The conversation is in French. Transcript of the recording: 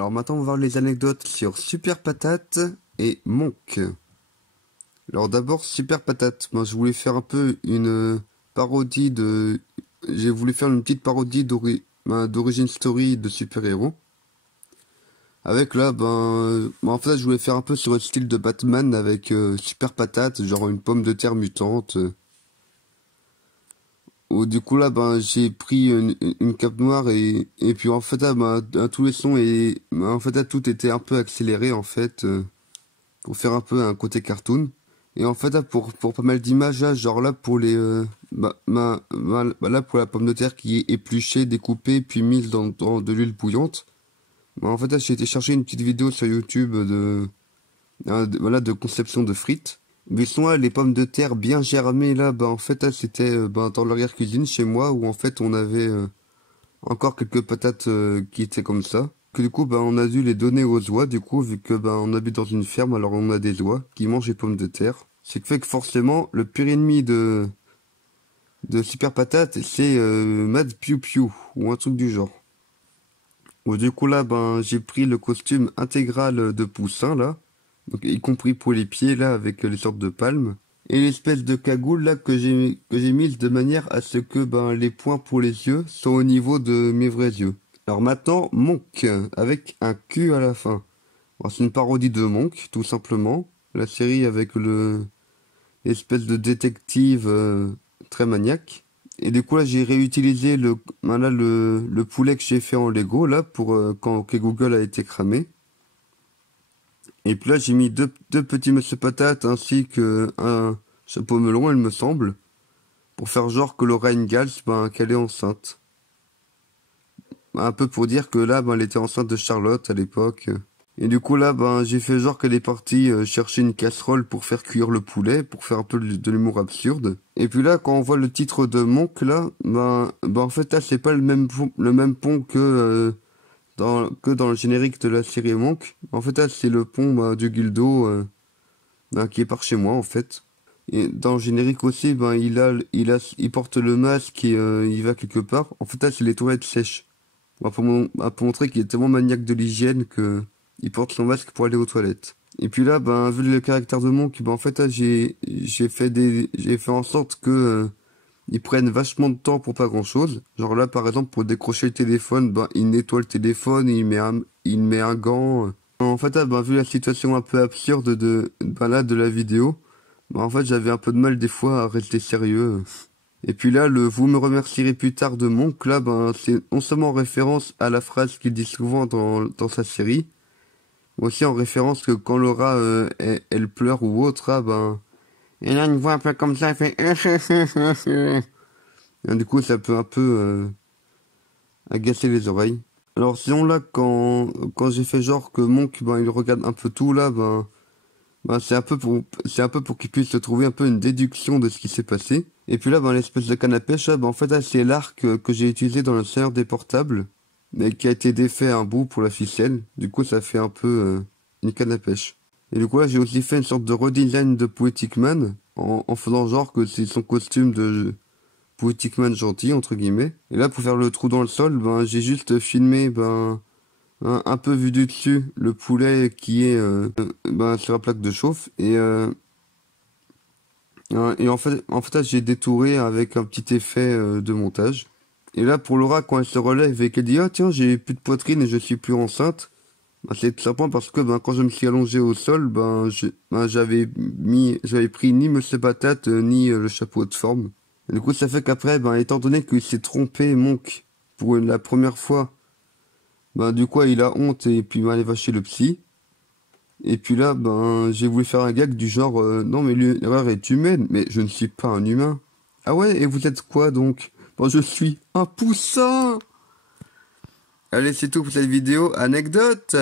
Alors maintenant, on va voir les anecdotes sur Super Patate et Monk. Alors d'abord, Super Patate. Moi, je voulais faire un peu une parodie de... J'ai voulu faire une petite parodie d'origine story de super-héros. Avec là, en fait, je voulais faire un peu sur le style de Batman avec Super Patate, genre une pomme de terre mutante. Du coup là, j'ai pris une cape noire et puis en fait, tous les sons et en fait, tout était un peu accéléré en fait pour faire un peu un côté cartoon. Et en fait, là, pour pas mal d'images, là, genre là pour les là pour la pomme de terre qui est épluchée, découpée puis mise dans de l'huile bouillante. En fait, là, j'ai été chercher une petite vidéo sur YouTube de conception de frites. Mais sont là, les pommes de terre bien germées là, en fait là, c'était dans l'arrière-cuisine chez moi où en fait on avait encore quelques patates qui étaient comme ça. Que du coup on a dû les donner aux oies du coup vu que on habite dans une ferme alors on a des oies qui mangent les pommes de terre. Ce qui fait que forcément le pire ennemi de Super Patate c'est Mad Pew Pew ou un truc du genre. Du coup là j'ai pris le costume intégral de Poussin là. Donc, y compris pour les pieds là avec les sortes de palmes et l'espèce de cagoule là que j'ai mise de manière à ce que les points pour les yeux soient au niveau de mes vrais yeux. Alors maintenant Monk avec un Q à la fin. C'est une parodie de Monk tout simplement, la série avec l'espèce de détective très maniaque. Et du coup là j'ai réutilisé le poulet que j'ai fait en Lego là pour quand Google a été cramé. Et puis là, j'ai mis deux petits monsieur patates ainsi que un chapeau melon, il me semble, pour faire genre que Lorraine Gals, qu'elle est enceinte. Un peu pour dire que là, elle était enceinte de Charlotte à l'époque. Et du coup là, j'ai fait genre qu'elle est partie chercher une casserole pour faire cuire le poulet, pour faire un peu de l'humour absurde. Et puis là, quand on voit le titre de Monk là, en fait là, c'est pas le même pont que dans le générique de la série Monk. En fait, là, c'est le pont du Guildo qui est par chez moi, en fait. Et dans le générique aussi, il porte le masque et il va quelque part. En fait, là, c'est les toilettes sèches. Pour montrer qu'il est tellement maniaque de l'hygiène que il porte son masque pour aller aux toilettes. Et puis là, vu le caractère de Monk, en fait, là, j'ai fait en sorte que ils prennent vachement de temps pour pas grand chose. Genre là, par exemple, pour décrocher le téléphone, il nettoie le téléphone, il met un gant. En fait, là, vu la situation un peu absurde de la vidéo, en fait, j'avais un peu de mal des fois à rester sérieux. Et puis là, le vous me remercierez plus tard de Monk, là, c'est non seulement en référence à la phrase qu'il dit souvent dans sa série, mais aussi en référence que quand Laura, elle pleure ou autre, et là, une voix un peu comme ça, elle fait... Et du coup, ça peut un peu agacer les oreilles. Alors sinon là, quand j'ai fait genre que Monk, il regarde un peu tout là, c'est un peu pour qu'il puisse se trouver un peu une déduction de ce qui s'est passé. Et puis là, l'espèce de canne à pêche, là, en fait, là, c'est l'arc que j'ai utilisé dans le Seigneur des portables, mais qui a été défait à un bout pour la ficelle. Du coup, ça fait un peu une canne à pêche. Et du coup là, j'ai aussi fait une sorte de redesign de Poetic Man, en faisant genre que c'est son costume de Poetic Man gentil, entre guillemets. Et là, pour faire le trou dans le sol, j'ai juste filmé, un peu vu du dessus, le poulet qui est sur la plaque de chauffe. Et en fait là, j'ai détouré avec un petit effet de montage. Et là, pour Laura, quand elle se relève et qu'elle dit « Ah tiens, j'ai plus de poitrine et je suis plus enceinte », c'est tout simplement parce que quand je me suis allongé au sol, j'avais pris ni Monsieur Patate ni le chapeau de forme. Et du coup, ça fait qu'après, étant donné qu'il s'est trompé, Monk, pour la première fois, du coup, il a honte et puis il va chez le psy. Et puis là, j'ai voulu faire un gag du genre, non mais l'erreur est humaine, mais je ne suis pas un humain. Ah ouais, et vous êtes quoi donc? Je suis un poussin. Allez, c'est tout pour cette vidéo. Anecdote